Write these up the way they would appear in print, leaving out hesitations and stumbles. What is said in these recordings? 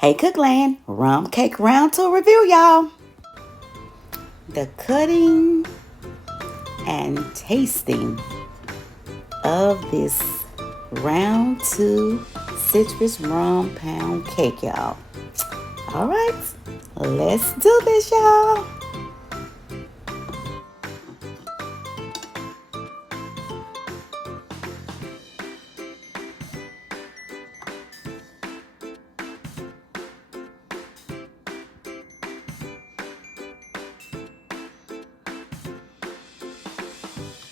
Hey Cookland, rum cake round two review, y'all. The cutting and tasting of this round two citrus rum pound cake, y'all. All right, let's do this, y'all.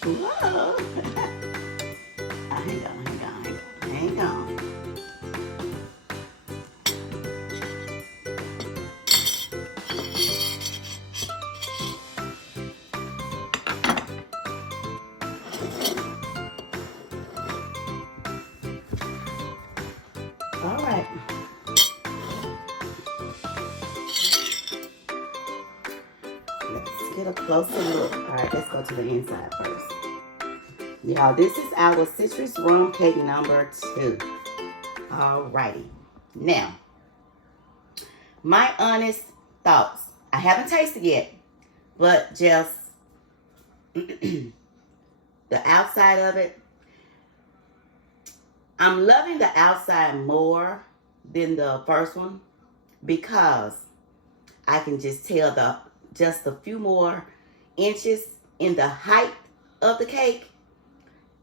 Whoa. Hang on. All right. Let's get a closer look. All right, let's go to the inside first. Y'all, this is our citrus rum cake number 2. Alrighty. Now, my honest thoughts. I haven't tasted yet, but just the outside of it. I'm loving the outside more than the first one because I can just tell just a few more inches in the height of the cake.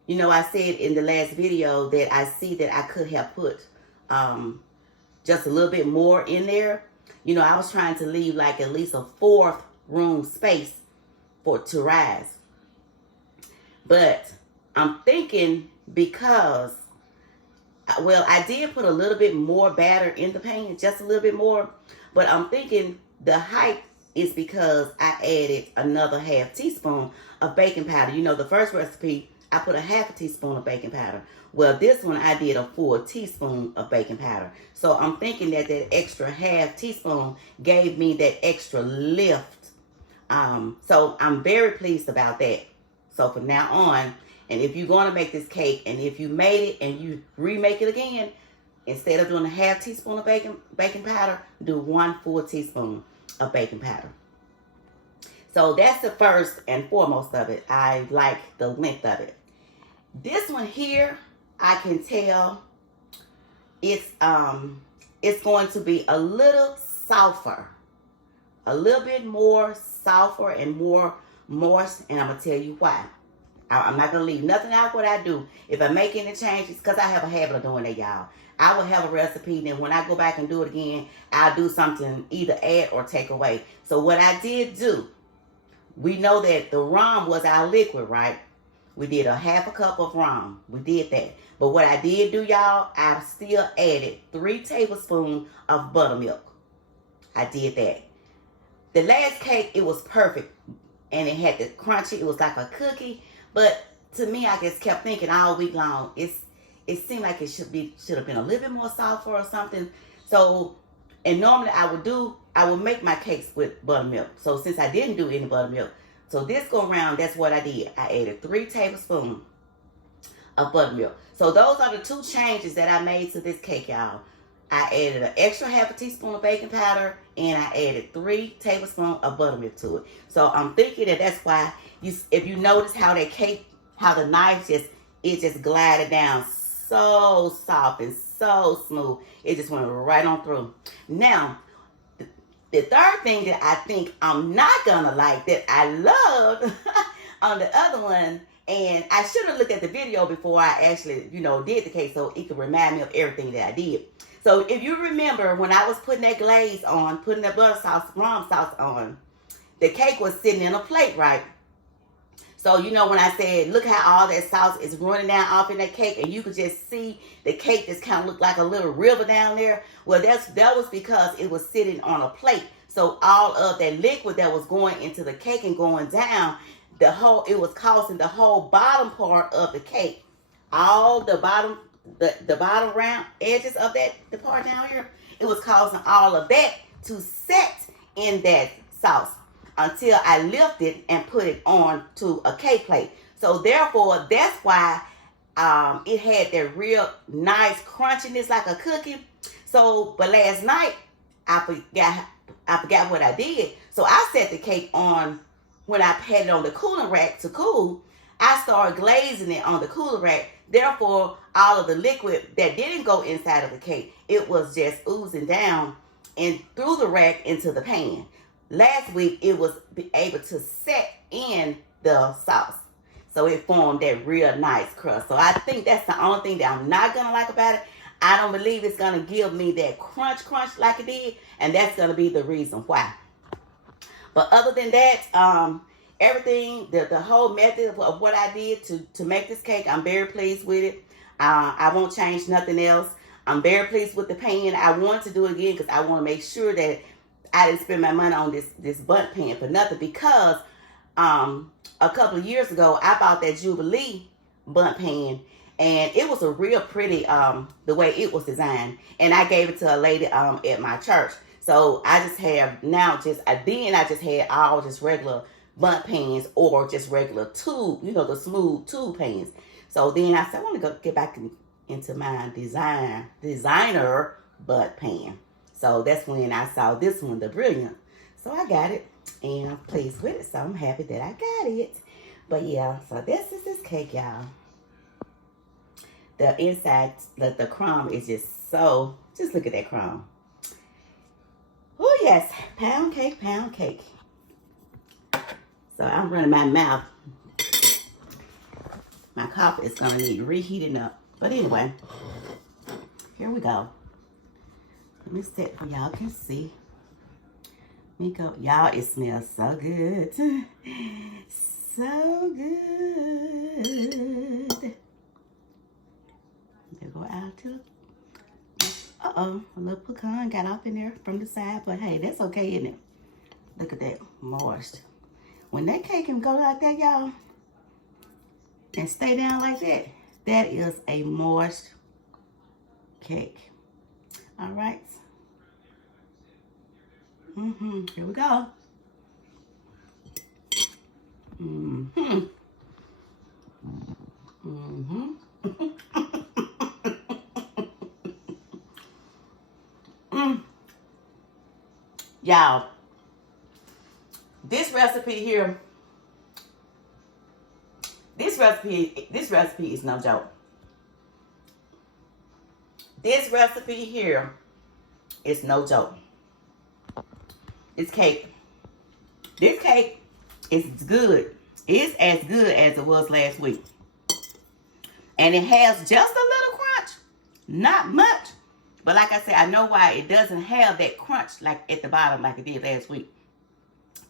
You know, I said in the last video that I see that I could have put just a little bit more in there. You know, I was trying to leave like at least a 4th room space for it to rise. But I'm thinking because, well, I did put a little bit more batter in the pan, just a little bit more. But I'm thinking the height is because I added another half teaspoon of baking powder. You know, the first recipe, I put a half a teaspoon of baking powder. Well, this one I did a full teaspoon of baking powder. So I'm thinking that that extra half teaspoon gave me that extra lift. So I'm very pleased about that. So from now on, and if you're going to make this cake, and if you made it and you remake it again, instead of doing a half teaspoon of baking powder, do 1 full teaspoon of baking powder. So that's the first and foremost of it. I like the length of it. This one here, I can tell it's going to be a little softer, a little bit more softer and more moist, and I'm gonna tell you why. I'm not gonna leave nothing out what I do. If I make any changes, because I have a habit of doing that, y'all. I will have a recipe, then when I go back and do it again, I'll do something, either add or take away. So what I did do, we know that the rum was our liquid, right? We did a half a cup of rum. We did that. But what I did do, y'all, I still added 3 tablespoons of buttermilk. I did that. The last cake, it was perfect. And it had the crunchy, it was like a cookie. But to me, I just kept thinking all week long, it seemed like it should have been a little bit more softer or something. So, and normally I would make my cakes with buttermilk. So since I didn't do any buttermilk, so this go around, that's what I did. I added 3 tablespoons of buttermilk. So those are the 2 changes that I made to this cake, y'all. I added an extra half a teaspoon of baking powder, and I added 3 tablespoons of buttermilk to it. So I'm thinking that that's why, if you notice how that cake, how the knife just glided down so soft and so smooth. It just went right on through. Now, the third thing that I think I'm not gonna like that I loved on the other one, and I should have looked at the video before I actually, did the cake so it could remind me of everything that I did. So if you remember when I was putting that glaze on, putting that rum sauce on, the cake was sitting in a plate, right? So, when I said, look how all that sauce is running down off in that cake, and you could just see the cake just kind of looked like a little river down there. Well, that was because it was sitting on a plate. So all of that liquid that was going into the cake and going down, it was causing the whole bottom part of the cake, all the bottom round edges of the part down here, it was causing all of that to set in that sauce until I lifted and put it on to a cake plate. So therefore, that's why it had that real nice crunchiness like a cookie. So, but last night, I forgot what I did. So I set the cake on when I had it on the cooling rack to cool. I started glazing it on the cooler rack. Therefore, all of the liquid that didn't go inside of the cake, it was just oozing down and through the rack into the pan. Last week, it was able to set in the sauce. So it formed that real nice crust. So I think that's the only thing that I'm not going to like about it. I don't believe it's going to give me that crunch like it did. And that's going to be the reason why. But other than that, everything, the whole method of what I did to make this cake, I'm very pleased with it. I won't change nothing else. I'm very pleased with the pan. I want to do it again because I want to make sure that I didn't spend my money on this bundt pan for nothing, because a couple of years ago, I bought that Jubilee bundt pan, and it was a real pretty, the way it was designed. And I gave it to a lady at my church. So I just have now I just had all just regular bundt pans or just regular tube, the smooth tube pans. So then I said, I want to go get back into my designer bundt pan. So that's when I saw this one, the Brilliant. So I got it, and I'm pleased with it. So I'm happy that I got it. But yeah, so this is this cake, y'all. The inside, the crumb is just look at that crumb. Oh yes, pound cake. So I'm running my mouth. My coffee is gonna need reheating up. But anyway, here we go. Let me set where y'all can see. Let me go. Y'all, it smells so good. So good. They go out to a little pecan got off in there from the side, but hey, that's okay, isn't it? Look at that, moist. When that cake can go like that, y'all, and stay down like that, that is a moist cake. All right. Here we go. Y'all, this recipe is no joke. This recipe here is no joke. This cake is good. It's as good as it was last week. And it has just a little crunch. Not much. But like I said, I know why it doesn't have that crunch like at the bottom like it did last week.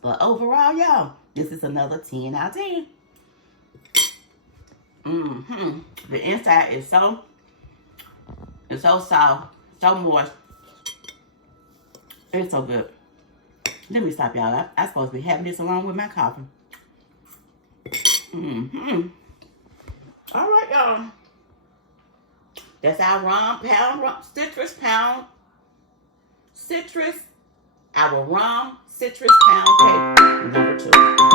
But overall, y'all, this is another 10 out of 10. The inside is so soft, so moist. It's so good. Let me stop, y'all. I'm supposed to be having this along with my coffee. All right, y'all. That's our our rum citrus pound cake number 2.